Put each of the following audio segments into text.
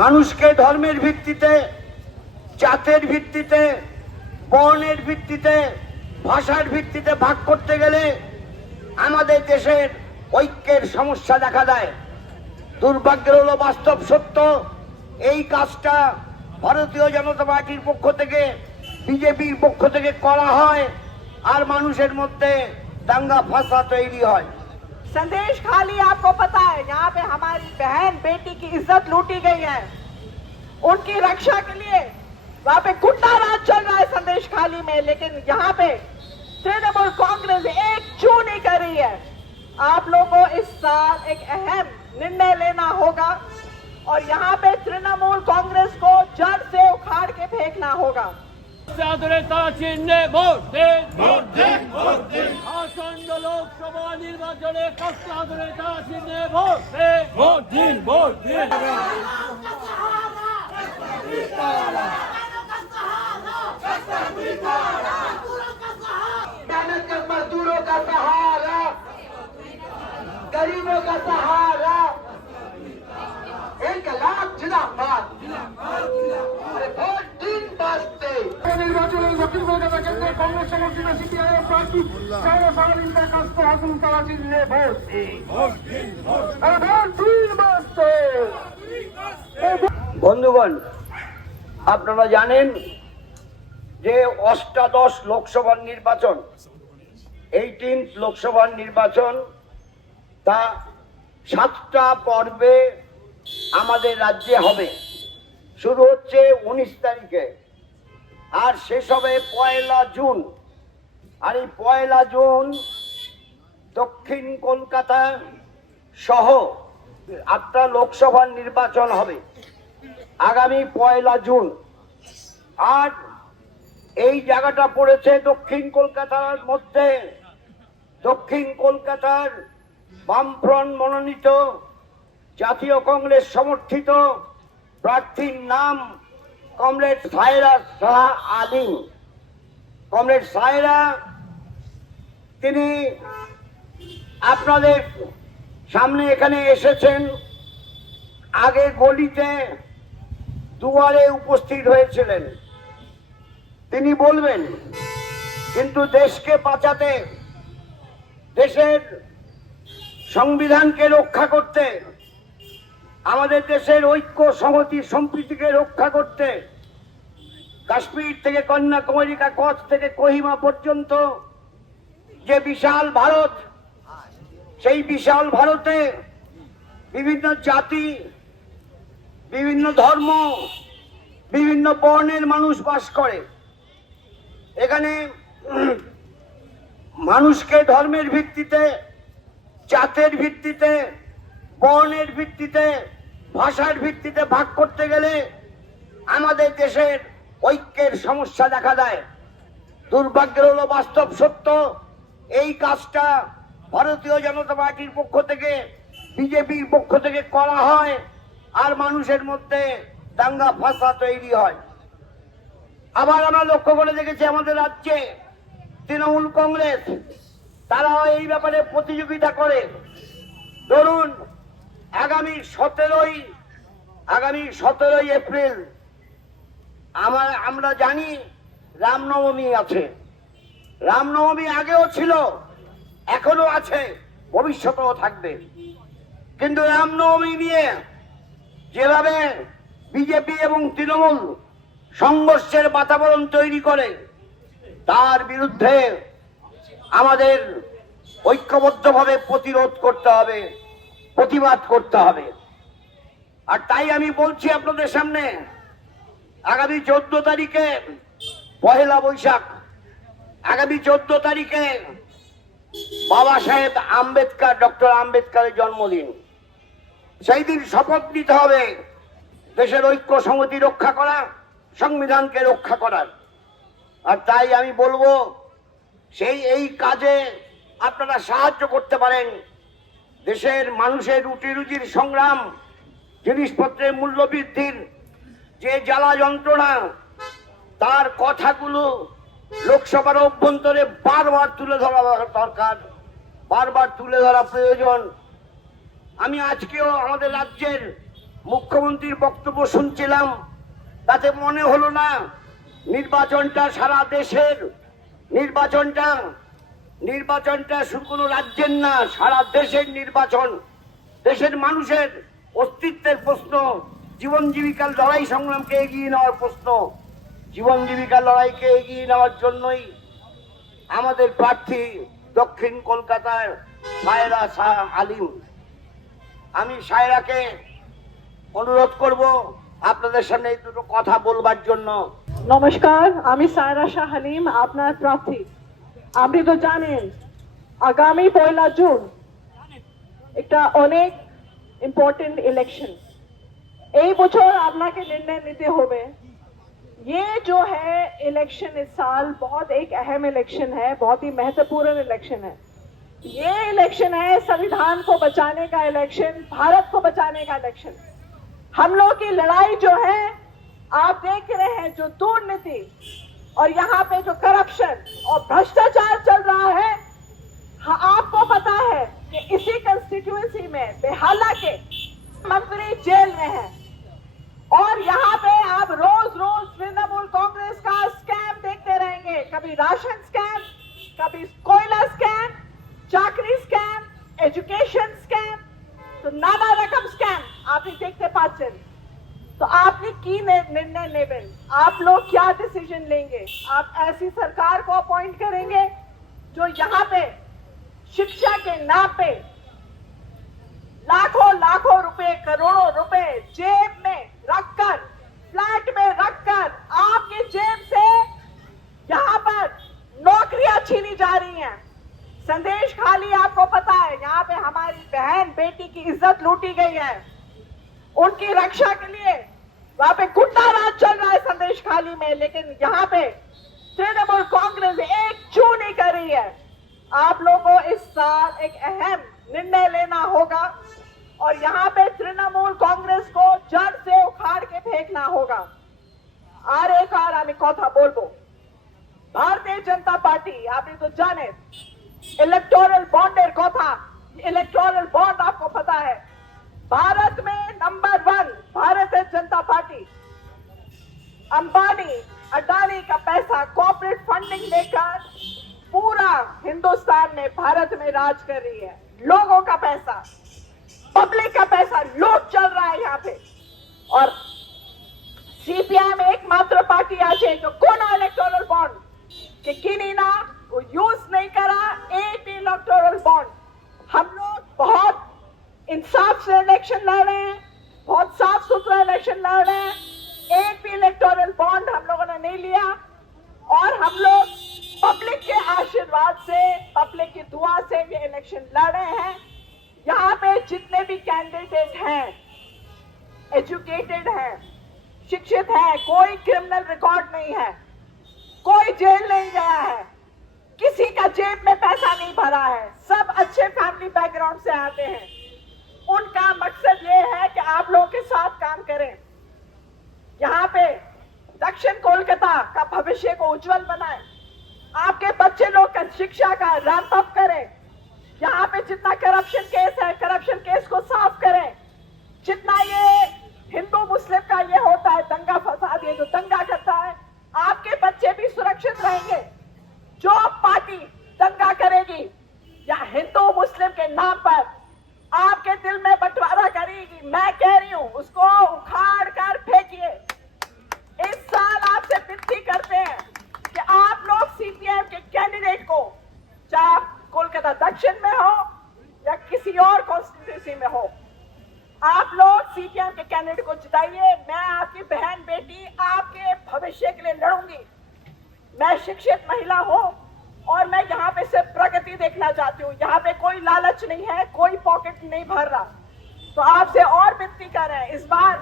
মানুষকে ধর্মের ভিত্তিতে, জাতের ভিত্তিতে, বর্ণের ভিত্তিতে, ভাষার ভিত্তিতে ভাগ করতে গেলে আমাদের দেশের ঐক্যের সমস্যা দেখা দেয়। দুর্ভাগ্যের হলো বাস্তব সত্য। এই কাজটা ভারতীয় জনতা পার্টির পক্ষ থেকে, বিজেপির পক্ষ থেকে করা হয় আর মানুষের মধ্যে দাঙ্গা ফাঁসা তৈরি হয়। संदेश खाली आपको पता है, यहाँ पे हमारी बहन बेटी की इज़्ज़त लूटी गई है। उनकी रक्षा के लिए वहाँ पे गुंडा राज चल रहा है संदेश खाली में, लेकिन यहाँ पे तृणमूल कांग्रेस एक चू नहीं कर रही है। आप लोगों को इस साल एक अहम निर्णय लेना होगा और यहाँ पे तृणमूल कांग्रेस को जड़ से उखाड़ के फेंकना होगा। স্বাধীনতা চিহ্নে ভোট দিন। ভোট দিন ভোট দিন। আসন্ন লোকসভা নির্বাচনে স্বাধীনতা চিহ্নে ভোট দিন। ভোট দিন ভোট দিন। বন্ধুগণ, আপনারা জানেন যে অষ্টাদশ লোকসভার নির্বাচন এইটিন লোকসভার নির্বাচন, তা সাতটা পর্বে আমাদের রাজ্যে হবে। শুরু হচ্ছে উনিশ তারিখে। আর শেষ হবে পয়লা জুন। আর এই পয়লা জুন দক্ষিণ কলকাতা সহ আটটা লোকসভার নির্বাচন হবে। আগামী পয়লা জুন। আর এই জায়গাটা পড়েছে দক্ষিণ কলকাতার মধ্যে। দক্ষিণ কলকাতার বামফ্রন্ট মনোনীত জাতীয় কংগ্রেস সমর্থিত প্রার্থীর নাম কমরেড সায়রা শাহ আলিম। কমরেড সায়রা তিনি আপনাদের সামনে এখানে এসেছেন। আগে গলিতে দুয়ারে উপস্থিত হয়েছিলেন। তিনি বলবেন, কিন্তু দেশকে বাঁচাতে, দেশের সংবিধানকে রক্ষা করতে আমাদের দেশের ঐক্য, সংহতি, সম্প্রীতিকে রক্ষা করতে কাশ্মীর থেকে কন্যাকুমারী কচ্ছ থেকে কোহিমা পর্যন্ত যে বিশাল ভারত, সেই বিশাল ভারতে বিভিন্ন জাতি, বিভিন্ন ধর্ম, বিভিন্ন বর্ণের মানুষ বাস করে। এখানে মানুষকে ধর্মের ভিত্তিতে, জাতের ভিত্তিতে, বর্ণের ভিত্তিতে ভাষার ভিত্তিতে ভাগ করতে গেলে আমাদের দেশের ঐক্যের সমস্যা দেখা দেয়। দুর্ভাগ্যের হলো বাস্তব সত্য। এই কাজটা ভারতীয় জনতা পার্টির পক্ষ থেকে, বিজেপির পক্ষ থেকে করা হয় আর মানুষের মধ্যে দাঙ্গা ফাঁসা তৈরি হয়। আবার আমরা লক্ষ্য করে দেখেছি আমাদের রাজ্যে তৃণমূল কংগ্রেস তারা এই ব্যাপারে প্রতিযোগিতা করে। ধরুন আগামী সতেরোই আগামী সতেরোই এপ্রিল আমার, আমরা জানি রামনবমী আছে। রামনবমী আগেও ছিল এখনও আছে, ভবিষ্যতেও থাকবে। কিন্তু রামনবমী নিয়ে যেভাবে বিজেপি এবং তৃণমূল সংঘর্ষের বাতাবরণ তৈরি করে, তার বিরুদ্ধে আমাদের ঐক্যবদ্ধভাবে প্রতিরোধ করতে হবে। প্রতিবাদ করতে হবে। আর তাই আমি বলছি আপনাদের সামনে, আগামী চোদ্দ তারিখে পহেলা বৈশাখ, আগামী চোদ্দ তারিখে বাবা সাহেব আম্বেদকর, ডক্টর আম্বেদকরের জন্মদিন। সেই দিন শপথ নিতে হবে দেশের ঐক্য সংহতি রক্ষা করা সংবিধানকে রক্ষা করার। আর তাই আমি বলব, সেই এই কাজে আপনারা সাহায্য করতে পারেন। দেশের মানুষের রুটি রুজির সংগ্রাম, জিনিসপত্রের মূল্য বৃদ্ধির যে জ্বালা যন্ত্রণা, তার কথাগুলো লোকসভার অভ্যন্তরে বারবার তুলে ধরা দরকার, বারবার তুলে ধরা প্রয়োজন। আমি আজকেও আমাদের রাজ্যের মুখ্যমন্ত্রীর বক্তব্য শুনছিলাম, তাতে মনে হলো না, নির্বাচনটা সারা দেশের নির্বাচনটা নির্বাচনটা শুধু কোনো রাজ্যের না, সারা দেশের নির্বাচন, দেশের মানুষের অস্তিত্বের প্রশ্ন, জীবন জীবিকার লড়াই সংগ্রামকে এগিয়ে নেওয়ার প্রশ্ন, জীবন জীবিকার লড়াইকে এগিয়ে নেওয়ার জন্যই আমাদের প্রার্থী দক্ষিণ কলকাতার সায়রা শাহ আলিম। আমি সায়রাকে অনুরোধ করব আপনাদের সামনে এই দুটো কথা বলবার জন্য। নমস্কার, আমি সায়রা শাহ হালিম আপনার প্রার্থী। আপনি তো জানেন আগামী পয়লা জুন একটা অনেক ইম্পর্টেন্ট ইলেকশন এই বছর আপনাকে निर्णय নিতে হবে ये जो है इलेक्शन इस साल बहुत एक अहम इलेक्शन है बहुत ही महत्वपूर्ण इलेक्शन है ये इलेक्शन है संविधान को बचाने का इलेक्शन भारत को बचाने का इलेक्शन हम लोग की लड़ाई जो है आप देख रहे हैं जो दुर्नीति और यहाँ पे जो करप्शन और भ्रष्टाचार चल रहा है हाँ आपको पता है कि इसी कंस्टिट्यूएंसी में बेहाला के मंत्री जेल में है। और यहाँ पे आप रोज रोज तृणमूल कांग्रेस का स्कैम देखते रहेंगे। कभी राशन स्कैम कभी कोयला स्कैम चाकरी स्कैम एजुकेशन स्कैम तो नाना रकम स्कैम आप ही देखते पाचन तो आपने की निर्णय लेवल? आप लोग क्या डिसीज़न लेंगे? आप ऐसी सरकार को अपॉइंट करेंगे जो यहाँ पे शिक्षा के नाम पे लाखों लाखों रुपए, करोड़ों रुपए जेब में रखकर, फ्लैट में रखकर आपके जेब से यहाँ पर नौकरियाँ छीनी जा रही हैं। संदेश खाली आपको पता है, यहाँ पे हमारी बहन, बेटी की इज़्ज़त लूटी गई है। उनकी रक्षा के लिए वहाँ पे गुंडा राज चल रहा है संदेश खाली में, लेकिन यहाँ पे तृणमूल कांग्रेस एक चू नहीं कर रही है। आप लोगों इस साल एक अहम निर्णय लेना होगा और यहाँ पे तृणमूल कांग्रेस को जड़ से उखाड़ के फेंकना होगा। आर एक आर कार कौथा कथा बोलबो। भारतीय जनता पार्टी, आपने तो जाने इलेक्टोरल बॉन्ड कथा इलेक्टोरल बॉन्ड आपको पता है। भारत में भारतीय जनता पार्टी अंबानी, अडानी का पैसा कॉर्पोरेट फंडिंग लेकर पूरा हिंदुस्तान में, भारत में राज कर रही है। लोगों का पैसा पब्लिक का पैसा, लोट चल रहा है यहाँ पे। और सीपीआईएम एकमात्र पार्टी आज है जो कोना इलेक्टोरल बॉन्ड के किनीना वो यूज़ नहीं करा, एक इलेक्टोरल बॉन्ड हम लोग बहुत इंसाफ से इलेक्शन लड़ रहे हैं। बहुत साफ़ सुथरा इलेक्शन लड़ रहे हैं। एक भी इलेक्टोरल बॉन्ड हम लोगों ने नहीं लिया और हम लोग पब्लिक के आशीर्वाद से पब्लिक की दुआ से ये इलेक्शन लड़ रहे हैं। यहाँ पे जितने भी कैंडिडेट हैं एजुकेटेड हैं, शिक्षित हैं, कोई क्रिमिनल रिकॉर्ड नहीं है, कोई जेल नहीं गया है, किसी का जेब में पैसा नहीं भरा है, सब अच्छे फैमिली बैकग्राउंड से आते हैं। उनका मकसद ये है कि आप लोगों के साथ काम करें। यहाँ पे दक्षिण कोलकाता का भविष्य को उज्जवल बनाएँ। आपके बच्चे लोग का शिक्षा का रैंप अप करें। यहाँ पे जितना करप्शन केस है करप्शन केस को साफ़ करें। जितना ये हिंदू, मुस्लिम का ये होता है, दंगा फसाद, ये जो दंगा करता है, आपके बच्चे भी सुरक्षित रहेंगे। जो पार्टी दंगा करेगी, या हिंदू, मुस्लिम के नाम पर दिल में बंटवारा करेगी। मैं कह रही हूँ, उसको उखाड़ कर फेंकिए इस साल आपसे विनती करते हैं कि आप लोग सीपीएम के कैंडिडेट को, चाहे आप कोलकाता दक्षिण में हो या किसी और कॉन्स्टिट्यूंसी में हो, आप लोग सीपीएम के कैंडिडेट को जिताइए। मैं आपकी बहन बेटी आपके भविष्य के लिए लड़ूँगी। मैं शिक्षित महिला हूँ और मैं यहाँ पे सिर्फ़ प्रगति देखना चाहती हूँ। यहाँ पे कोई लालच नहीं है, कोई पॉकेट नहीं भर रहा। तो आपसे और विनती कर रहे हैं। इस बार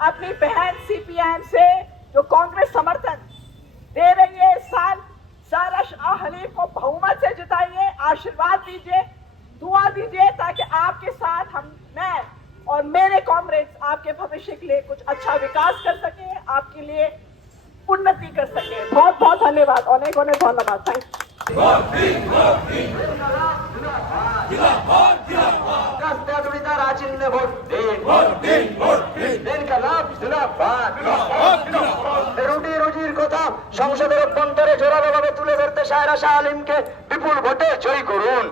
अपनी बहन सीपीएम से जो कांग्रेस समर्थन दे रही है इस साल सारा शाह को बहुमत से जिताइए, आशीर्वाद दीजिए, दुआ दीजिए ताकि आपके साथ हम, मैं और मेरे कॉमरेड्स आपके भविष्य के लिए कुछ अच्छा विकास कर सके, आपके लिए उन्नति कर सके। बहुत बहुत धन्यवाद। अनेक अनेक धन्यवाद। थैंक यू রুটি রুজির কথা সংসদের অভ্যন্তরে জোরালোভাবে তুলে ধরতে সায়রা শাহ আলিমকে বিপুল ভোটে জয়ী করুন।